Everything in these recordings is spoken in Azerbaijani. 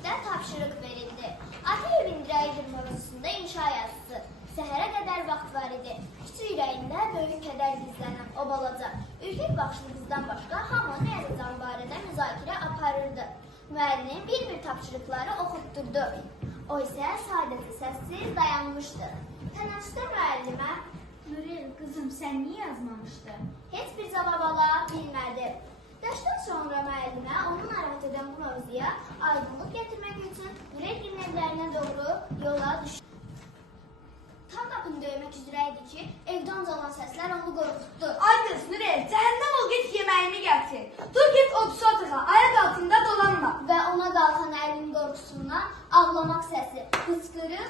sinifdə tapşırıq verildi. Ataevin dirəyidir mövzusunda inşa yazısı. Səhərə qədər vaxt var idi. Kiçik ürəyində böyük kədər gizlənən o balaca, ürkək baxışlı qızdan başqa hamı nə yazacağım barədə müzakirə aparırdı. Müəllim bir tapşırıqları oxutturdu. O isə sadəcə səssiz dayanmışdı. Tənəffüsdə müəllimə, Nurel, qızım, sən niyə yazmamışdın? heç bir cavab ala bilmədi. Dərsdən sonra müəllimə onun narahat edən bu mövzuya aydınlıq gətirmək üçün Nurelgilin evlərinə doğru yola düşdü. Tam qapını döymək üzrə idi ki, evdən ucalan səslər onu qorxutdu. Ay qız Nurel, cəhənnəm ol, get yeməyimi gətir. Dur get o pis otağa, ayaq altında dolanma. Və ona qalxan əlinin qorxusundan ağlamaq səsi, hıçqırıq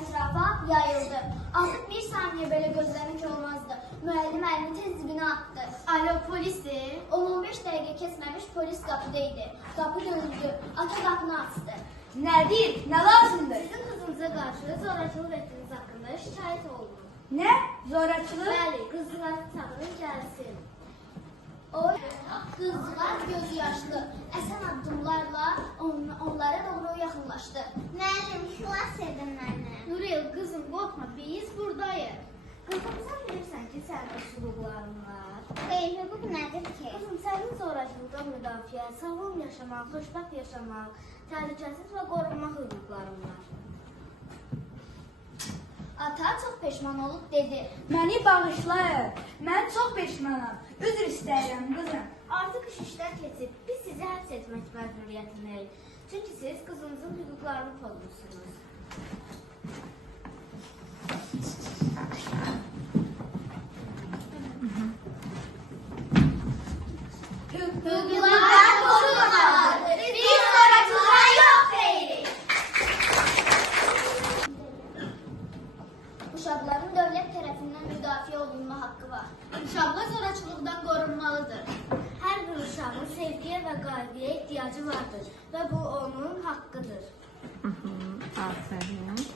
ətrafa yayıldı. Artıq bir saniyə belə gözləmək olmazdı. Müəllim əlini tez dibinə atdı. Alo, polisdir. 15 dəqiqə keçməmiş polis qapıda idi. Qapı döndü, ata qapını açdı. Nə deyir, nə lazımdır? Sizin qızınıza qarşı zorakılıq etdiyiniz haqqında şikayət olunur. Nə? Zorakılıq? Bəli, qızları çağırın gəlsin. O, qızlar gözü yaşlı, əsən addımlarla onlara doğru yaxınlaşdı. Müəllim, xilas edin məni. Nurel, qızım, qorxma, biz buradayıq. Qızım, sən bilirsən ki, sənin üsulubların var. Xeyr, hüquq nədir ki? Qızım, sənin zorakılıqdan müdafiə, sağlam yaşamaq, xoşbəxt yaşamaq, təhlükəsiz və qorunmaq hüquqların var. Ata çox peşman olub dedi. Məni bağışlayın, mən çox peşmanam. Üzr istəyirəm qızım. Artıq iş işlər keçib, biz sizi həbs etmək məcburiyyətindəyik. Çünki siz qızınızın hüquqlarını pozmuşsunuz. Hüquqlar qorunmalıdır. Biz zorakılığa yox deyirik. Uşaqların dövlət tərəfindən müdafiə olunma haqqı var. Uşaqlar zorakılıqdan qorunmalıdır. Hər bir uşağın sevgiyə və qayğıya ehtiyacı vardır və bu onun haqqıdır. Aferin.